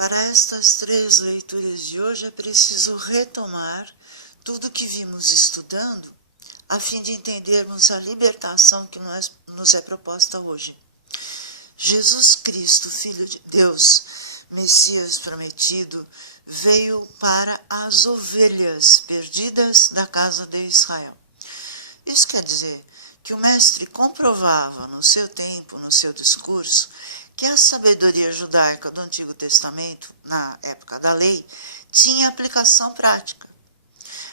Para estas 3 leituras de hoje é preciso retomar tudo o que vimos estudando, a fim de entendermos a libertação que nos é proposta hoje. Jesus Cristo, Filho de Deus, Messias prometido, veio para as ovelhas perdidas da casa de Israel. Isso quer dizer que o mestre comprovava no seu tempo, no seu discurso, que a sabedoria judaica do Antigo Testamento, na época da lei, tinha aplicação prática.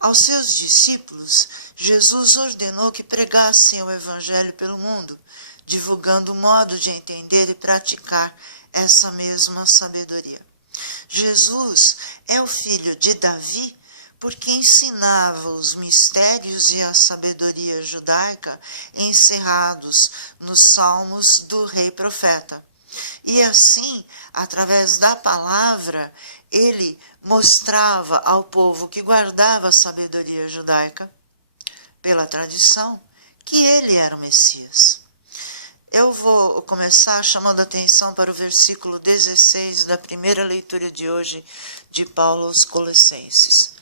Aos seus discípulos, Jesus ordenou que pregassem o Evangelho pelo mundo, divulgando o modo de entender e praticar essa mesma sabedoria. Jesus é o filho de Davi, porque ensinava os mistérios e a sabedoria judaica encerrados nos salmos do rei profeta. E assim, através da palavra, ele mostrava ao povo que guardava a sabedoria judaica, pela tradição, que ele era o Messias. Eu vou começar chamando a atenção para o versículo 16 da primeira leitura de hoje de Paulo aos Colossenses.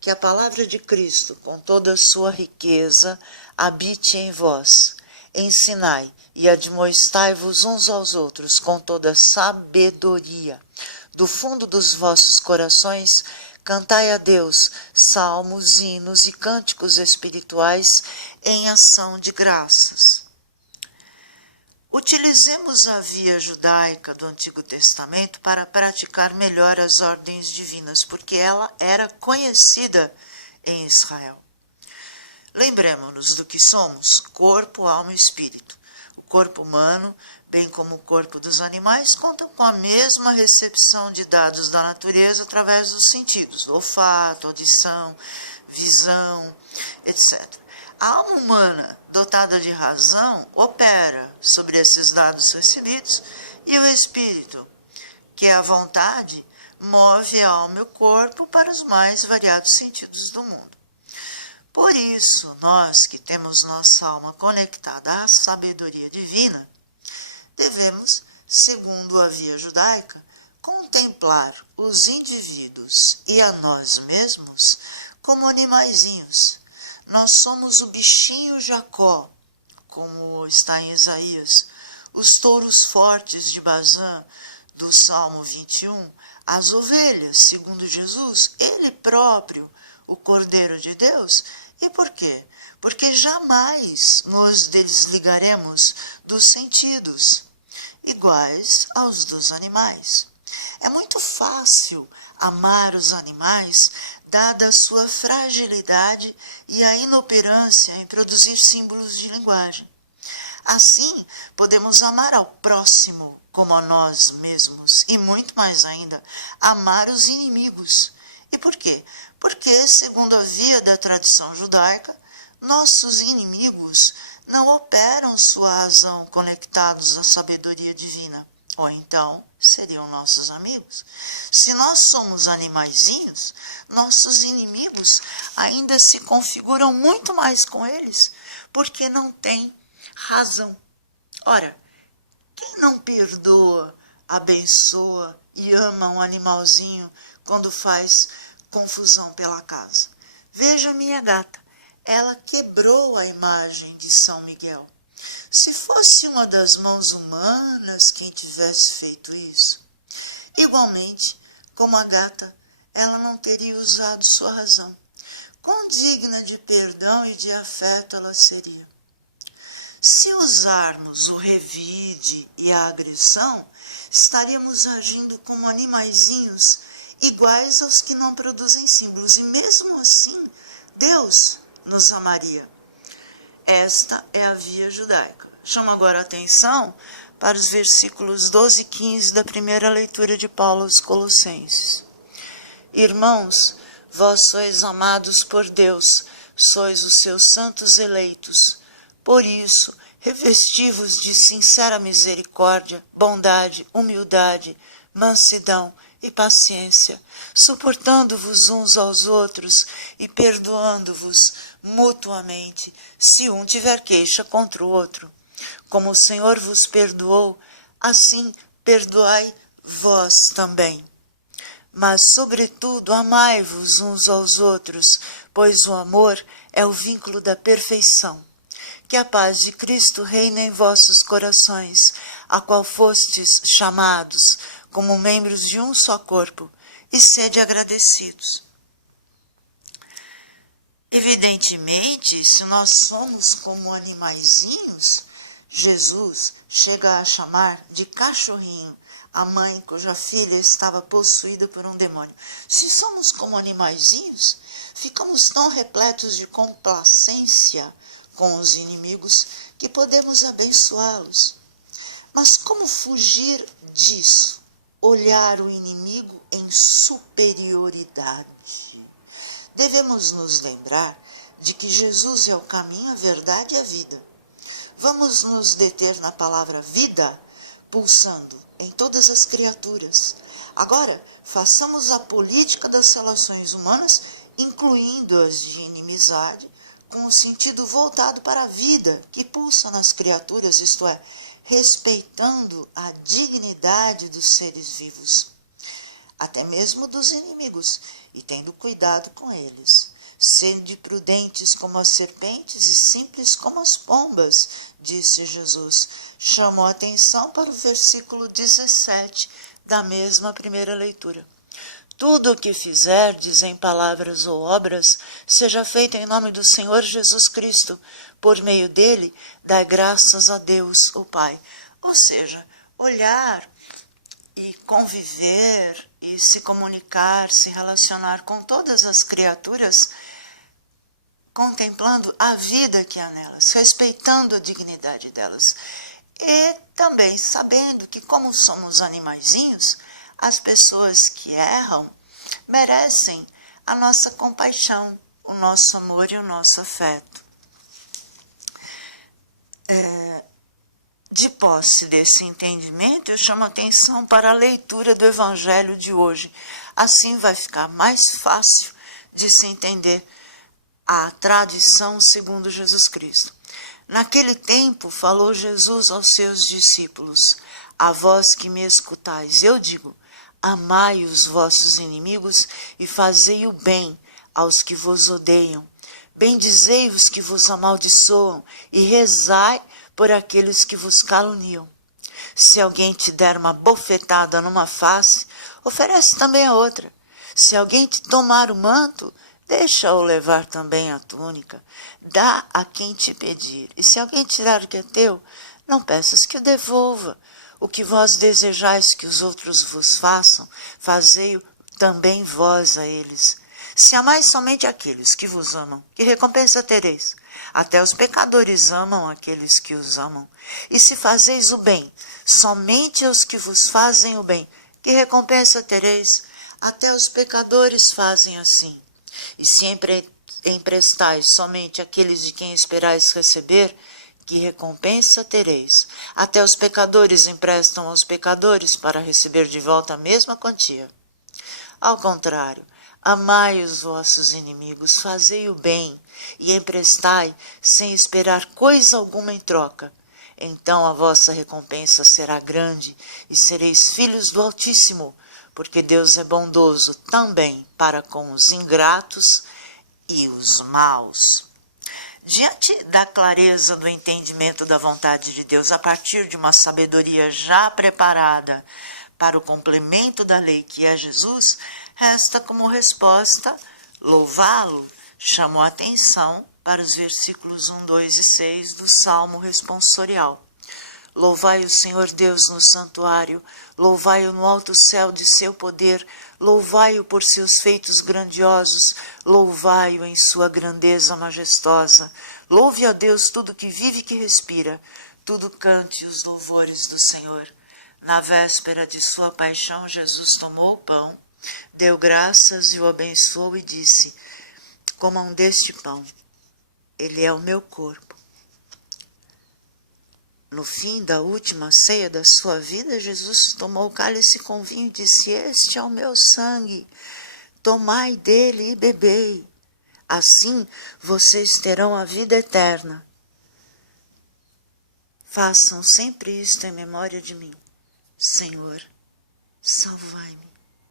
Que a palavra de Cristo, com toda a sua riqueza, habite em vós. Ensinai e admoestai-vos uns aos outros com toda sabedoria. Do fundo dos vossos corações, cantai a Deus salmos, hinos e cânticos espirituais em ação de graças. Utilizemos a via judaica do Antigo Testamento para praticar melhor as ordens divinas, porque ela era conhecida em Israel. Lembremos-nos do que somos: corpo, alma e espírito. O corpo humano, bem como o corpo dos animais, contam com a mesma recepção de dados da natureza através dos sentidos: olfato, audição, visão, etc. A alma humana, dotada de razão, opera sobre esses dados recebidos, e o espírito, que é a vontade, move a alma e o corpo para os mais variados sentidos do mundo. Por isso, nós que temos nossa alma conectada à sabedoria divina, devemos, segundo a via judaica, contemplar os indivíduos e a nós mesmos como animaizinhos. Nós somos o bichinho Jacó, como está em Isaías, os touros fortes de Bazã, do Salmo 21, as ovelhas, segundo Jesus, ele próprio, o Cordeiro de Deus. E por quê? Porque jamais nos desligaremos dos sentidos, iguais aos dos animais. É muito fácil amar os animais, dada a sua fragilidade e a inoperância em produzir símbolos de linguagem. Assim, podemos amar ao próximo como a nós mesmos e, muito mais ainda, amar os inimigos. E por quê? Porque, segundo a via da tradição judaica, nossos inimigos não operam sua razão conectados à sabedoria divina, ou então seriam nossos amigos. Se nós somos animaizinhos, nossos inimigos ainda se configuram muito mais com eles, porque não têm razão. Ora, quem não perdoa, abençoa e ama um animalzinho quando faz confusão pela casa? Veja minha gata, ela quebrou a imagem de São Miguel. Se fosse uma das mãos humanas quem tivesse feito isso, igualmente, como a gata, ela não teria usado sua razão. Quão digna de perdão e de afeto ela seria. Se usarmos o revide e a agressão, estaríamos agindo como animaizinhos iguais aos que não produzem símbolos, e mesmo assim, Deus nos amaria. Esta é a via judaica. Chamo agora a atenção para os versículos 12 e 15 da primeira leitura de Paulo aos Colossenses. Irmãos, vós sois amados por Deus, sois os seus santos eleitos. Por isso, revesti-vos de sincera misericórdia, bondade, humildade, mansidão e paciência, suportando-vos uns aos outros e perdoando-vos mutuamente, se um tiver queixa contra o outro. Como o Senhor vos perdoou, assim perdoai vós também. Mas, sobretudo, amai-vos uns aos outros, pois o amor é o vínculo da perfeição. Que a paz de Cristo reine em vossos corações, a qual fostes chamados como membros de um só corpo, e sede agradecidos. Evidentemente, se nós somos como animaizinhos, Jesus chega a chamar de cachorrinho a mãe cuja filha estava possuída por um demônio. Se somos como animaizinhos, ficamos tão repletos de complacência com os inimigos que podemos abençoá-los. Mas como fugir disso? Olhar o inimigo em superioridade. Devemos nos lembrar de que Jesus é o caminho, a verdade e a vida. Vamos nos deter na palavra vida, pulsando em todas as criaturas. Agora, façamos a política das relações humanas, incluindo-as de inimizade, com o sentido voltado para a vida que pulsa nas criaturas, isto é, respeitando a dignidade dos seres vivos, até mesmo dos inimigos, e tendo cuidado com eles. Sede prudentes como as serpentes e simples como as pombas, disse Jesus. Chamou a atenção para o versículo 17 da mesma primeira leitura. Tudo o que fizerdes em palavras ou obras, seja feito em nome do Senhor Jesus Cristo. Por meio dele, dai graças a Deus, o Pai. Ou seja, olhar e conviver e se comunicar, se relacionar com todas as criaturas, contemplando a vida que há nelas, respeitando a dignidade delas. E também sabendo que, como somos animaizinhos, as pessoas que erram merecem a nossa compaixão, o nosso amor e o nosso afeto. De posse desse entendimento, eu chamo a atenção para a leitura do Evangelho de hoje. Assim vai ficar mais fácil de se entender a tradição segundo Jesus Cristo. Naquele tempo, falou Jesus aos seus discípulos: a vós que me escutais, eu digo, amai os vossos inimigos e fazei o bem aos que vos odeiam. Bendizei os que vos amaldiçoam e rezai por aqueles que vos caluniam. Se alguém te der uma bofetada numa face, oferece também a outra. Se alguém te tomar o manto, deixa-o levar também a túnica. Dá a quem te pedir. E se alguém tirar o que é teu, não peças que o devolva. O que vós desejais que os outros vos façam, fazei-o também vós a eles. Se amais somente aqueles que vos amam, que recompensa tereis? Até os pecadores amam aqueles que os amam. E se fazeis o bem somente aos que vos fazem o bem, que recompensa tereis? Até os pecadores fazem assim. E se emprestais somente àqueles de quem esperais receber, que recompensa tereis? Até os pecadores emprestam aos pecadores para receber de volta a mesma quantia. Ao contrário, amai os vossos inimigos, fazei o bem e emprestai sem esperar coisa alguma em troca. Então a vossa recompensa será grande e sereis filhos do Altíssimo, porque Deus é bondoso também para com os ingratos e os maus. Diante da clareza do entendimento da vontade de Deus, a partir de uma sabedoria já preparada para o complemento da lei que é Jesus, resta como resposta louvá-lo. Chamou a atenção para os versículos 1, 2 e 6 do Salmo responsorial. Louvai o Senhor Deus no santuário, louvai-o no alto céu de seu poder, louvai-o por seus feitos grandiosos, louvai-o em sua grandeza majestosa. Louve a Deus tudo que vive e que respira, tudo cante os louvores do Senhor. Na véspera de sua paixão, Jesus tomou o pão, deu graças e o abençoou e disse: comam deste pão, ele é o meu corpo. No fim da última ceia da sua vida, Jesus tomou o cálice com vinho e disse: este é o meu sangue, tomai dele e bebei. Assim vocês terão a vida eterna. Façam sempre isto em memória de mim. Senhor, salvai-me.